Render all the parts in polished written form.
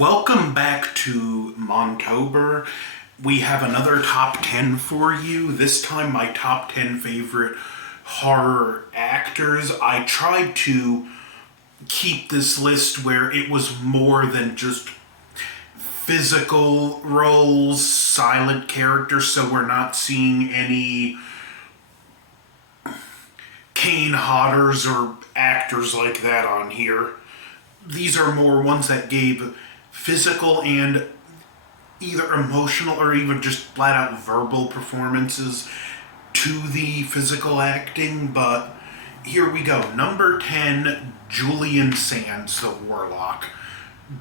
Welcome back to Montober. We have another top 10 for you. This time, my top 10 favorite horror actors. I tried to keep this list where it was more than just physical roles, silent characters, so we're not seeing any Kane Hodders or actors like that on here. These are more ones that gave physical and either emotional or even just flat out verbal performances to the physical acting. But here we go. Number 10, Julian Sands, the Warlock.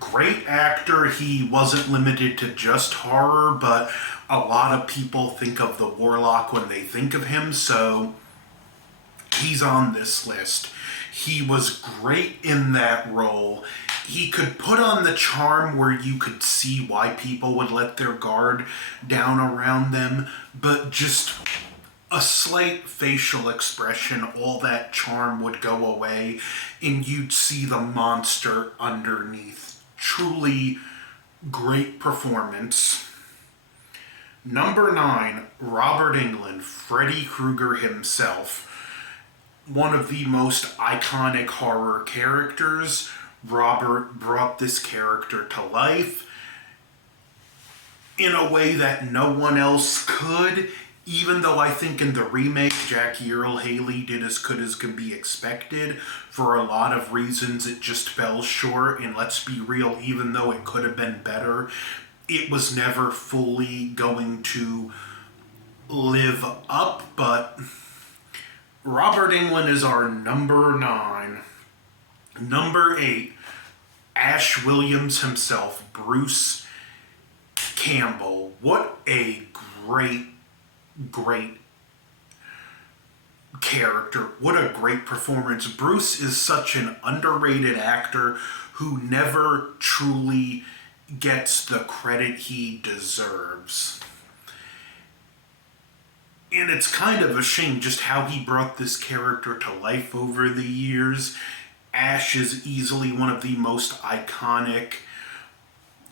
Great actor. He wasn't limited to just horror, but a lot of people think of the Warlock when they think of him, so he's on this list. He was great in that role. He could put on the charm where you could see why people would let their guard down around them, but just a slight facial expression, all that charm would go away, and you'd see the monster underneath. Truly great performance. Number 9, Robert Englund, Freddy Krueger himself. One of the most iconic horror characters. Robert brought this character to life in a way that no one else could, even though I think in the remake, Jackie Earle Haley did as good as could be expected. For a lot of reasons, it just fell short, and let's be real, even though it could have been better, it was never fully going to live up, but Robert Englund is our number 9. Number 8, Ash Williams himself, Bruce Campbell. What a great character. What a great performance. Bruce is such an underrated actor who never truly gets the credit he deserves. And it's kind of a shame just how he brought this character to life over the years. Ash is easily one of the most iconic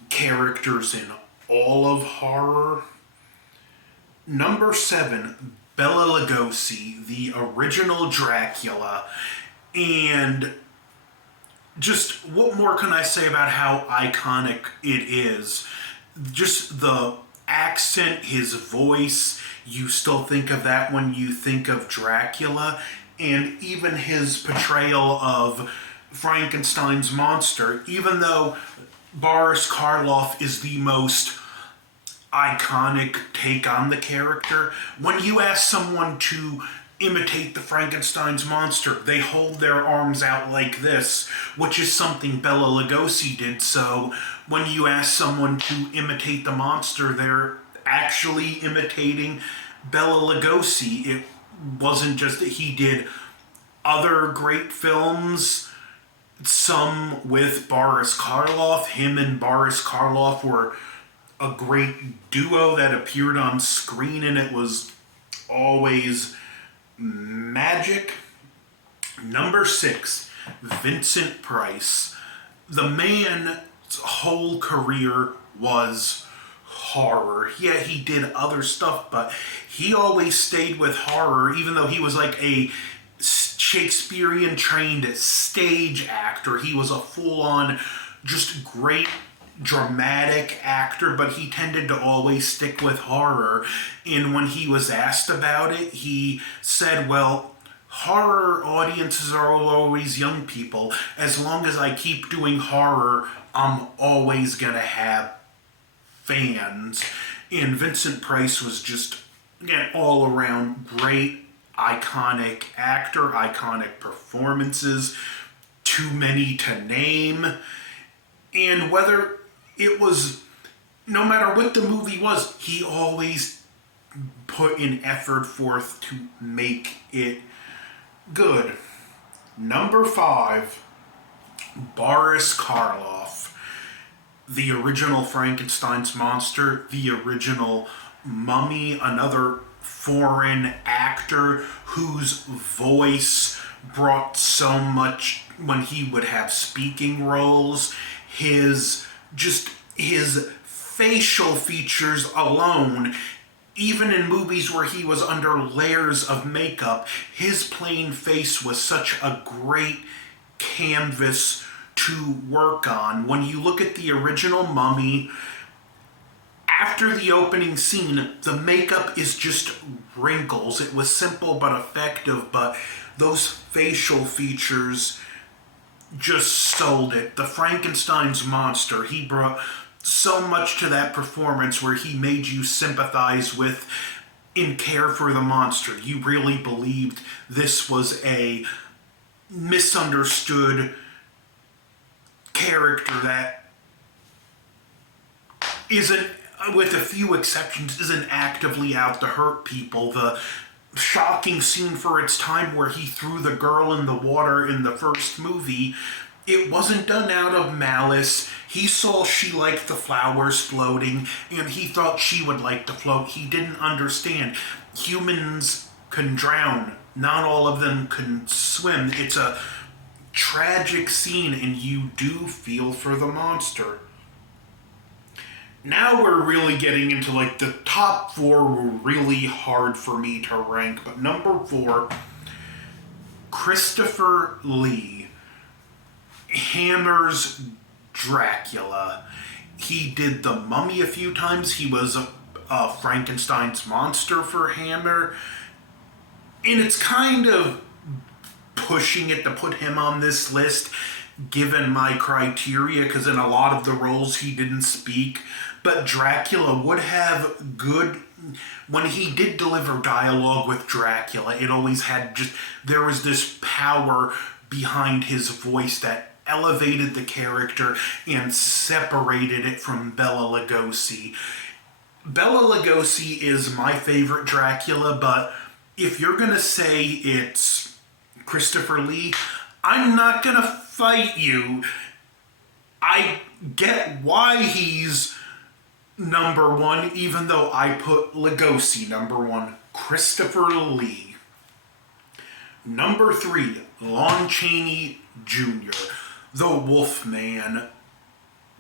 characters in all of horror. Number 7, Bela Lugosi, the original Dracula. And just what more can I say about how iconic it is? Just the accent, his voice, you still think of that when you think of Dracula. And even his portrayal of Frankenstein's monster, even though Boris Karloff is the most iconic take on the character, when you ask someone to imitate the Frankenstein's monster, they hold their arms out like this, which is something Bela Lugosi did. So when you ask someone to imitate the monster, they're actually imitating Bela Lugosi. It wasn't just that he did other great films, some with Boris Karloff. Him and Boris Karloff were a great duo that appeared on screen, and it was always magic. Number 6, Vincent Price. The man's whole career was horror. Yeah, he did other stuff, but he always stayed with horror, even though he was like a Shakespearean trained stage actor. He was a full-on, just great dramatic actor, but he tended to always stick with horror. And when he was asked about it, he said, well, horror audiences are always young people. As long as I keep doing horror, I'm always gonna have fans. And Vincent Price was just, again, all around great, iconic actor, iconic performances, too many to name. And whether it was, no matter what the movie was, he always put an effort forth to make it good. Number 5, Boris Karloff. The original Frankenstein's monster, the original Mummy, another foreign actor whose voice brought so much when he would have speaking roles. His just his facial features alone, even in movies where he was under layers of makeup, his plain face was such a great canvas to work on. When you look at the original Mummy, after the opening scene, the makeup is just wrinkles. It was simple but effective, but those facial features just sold it. The Frankenstein's monster, he brought so much to that performance where he made you sympathize with and care for the monster. You really believed this was a misunderstood character that isn't, with a few exceptions, isn't actively out to hurt people. The shocking scene for its time where he threw the girl in the water in the first movie, it wasn't done out of malice. He saw she liked the flowers floating, and he thought she would like to float. He didn't understand. Humans can drown. Not all of them can swim. It's a tragic scene, and you do feel for the monster. Now we're really getting into like the top four were really hard for me to rank, but number 4, Christopher Lee, Hammer's Dracula. He did the Mummy a few times. He was a Frankenstein's monster for Hammer. And it's kind of pushing it to put him on this list, given my criteria, because in a lot of the roles he didn't speak. But Dracula would have good, when he did deliver dialogue with Dracula, it always had just, there was this power behind his voice that elevated the character and separated it from Bela Lugosi. Bela Lugosi is my favorite Dracula, but if you're going to say it's Christopher Lee, I'm not going to fight you. I get why he's number 1, even though I put Lugosi number 1. Christopher Lee. Number 3, Lon Chaney Jr., the Wolfman.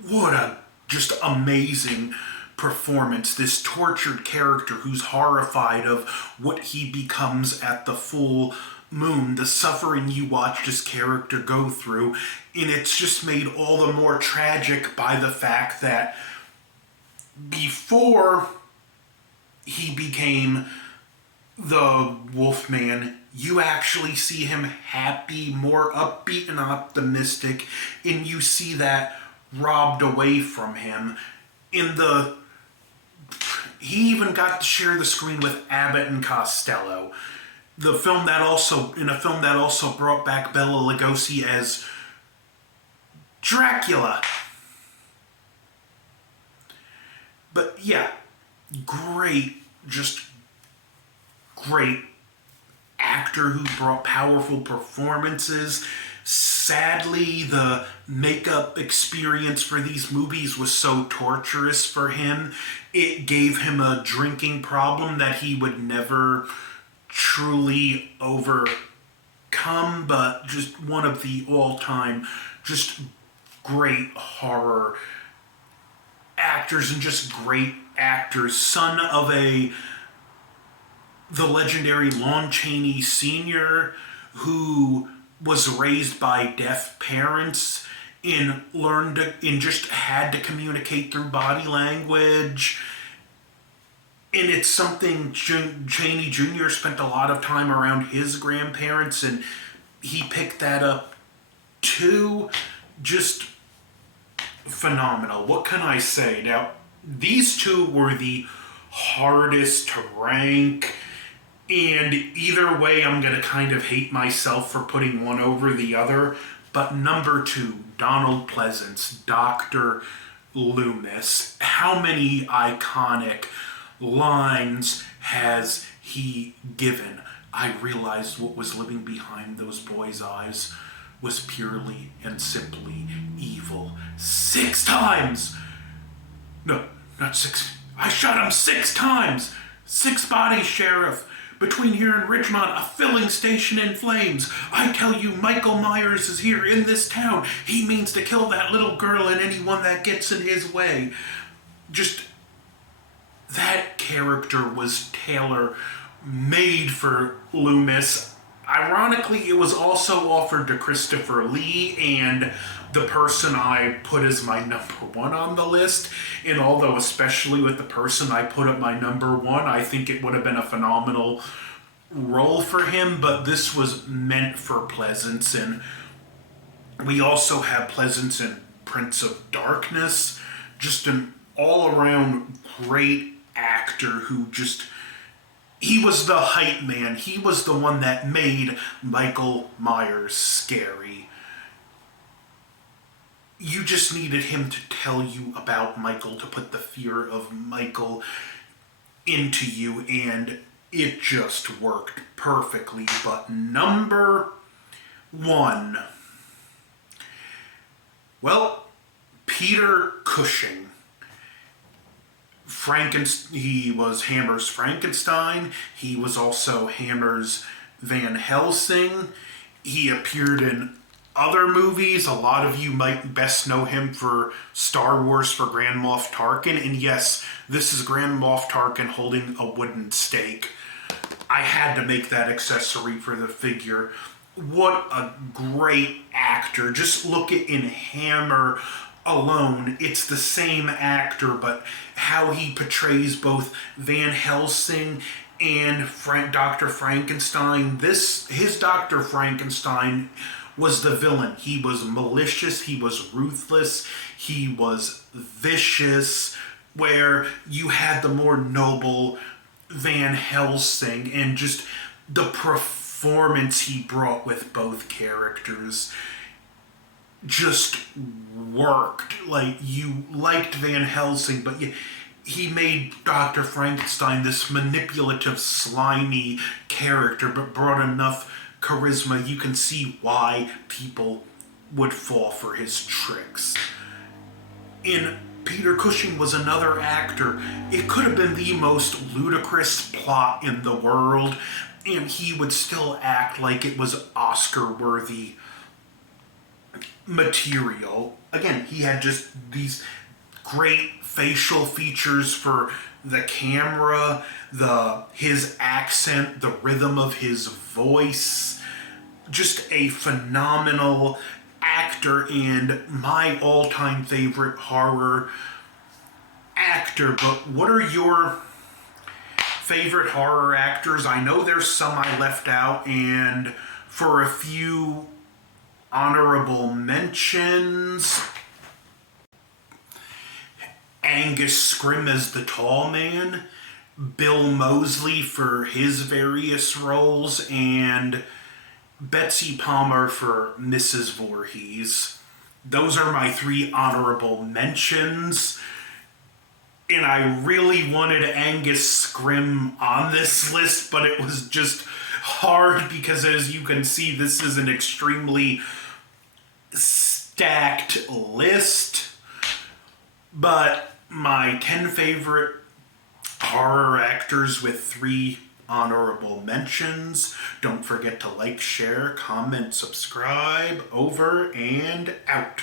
What a just amazing performance. This tortured character who's horrified of what he becomes at the full moon, the suffering you watch this character go through, and it's just made all the more tragic by the fact that before he became the Wolfman, you actually see him happy, more upbeat and optimistic, and you see that robbed away from him. He even got to share the screen with Abbott and Costello. In a film that also brought back Bela Lugosi as Dracula. But yeah, just great actor who brought powerful performances. Sadly, the makeup experience for these movies was so torturous for him. It gave him a drinking problem that he would never truly overcome, but just one of the all-time just great horror actors, and just great actors. Son of the legendary Lon Chaney Sr., who was raised by deaf parents and just had to communicate through body language. And it's something Chaney Jr. spent a lot of time around his grandparents, and he picked that up too. Just phenomenal. What can I say? Now, these two were the hardest to rank, and either way I'm going to kind of hate myself for putting one over the other. But number 2, Donald Pleasance, Dr. Loomis. How many iconic lines has he given? I realized what was living behind those boys' eyes was purely and simply evil. 6 times! No, not 6. I shot him 6 times! 6 bodies, Sheriff. Between here and Ridgemont, a filling station in flames. I tell you, Michael Myers is here in this town. He means to kill that little girl and anyone that gets in his way. Just that character was tailor made for Loomis. Ironically, it was also offered to Christopher Lee, and the person I put as my number one on the list. And although, especially with the person I put at my number one, I think it would have been a phenomenal role for him, but this was meant for Pleasance. And we also have Pleasance in Prince of Darkness, just an all-around great actor who just, he was the hype man. He was the one that made Michael Myers scary. You just needed him to tell you about Michael, to put the fear of Michael into you, and it just worked perfectly. But number one, well, Peter Cushing. He was Hammer's Frankenstein. He was also Hammer's Van Helsing. He appeared in other movies. A lot of you might best know him for Star Wars for Grand Moff Tarkin. And yes, this is Grand Moff Tarkin holding a wooden stake. I had to make that accessory for the figure. What a great actor. Just look at in Hammer alone, it's the same actor, but how he portrays both Van Helsing and Dr. Frankenstein. His Dr. Frankenstein was the villain. He was malicious, he was ruthless, he was vicious, where you had the more noble Van Helsing, and just the performance he brought with both characters just worked. Like, you liked Van Helsing, but he made Dr. Frankenstein this manipulative, slimy character, but brought enough charisma you can see why people would fall for his tricks. And Peter Cushing was another actor. It could have been the most ludicrous plot in the world, and he would still act like it was Oscar-worthy material. Again, he had just these great facial features for the camera, his accent, the rhythm of his voice. Just a phenomenal actor and my all-time favorite horror actor. But what are your favorite horror actors? I know there's some I left out, and for a few honorable mentions, Angus Scrimm as the Tall Man, Bill Moseley for his various roles, and Betsy Palmer for Mrs. Voorhees. Those are my three honorable mentions. And I really wanted Angus Scrimm on this list, but it was just hard because, as you can see, this is an extremely stacked list. But my 10 favorite horror actors with 3 honorable mentions. Don't forget to like, share, comment, subscribe. Over and out.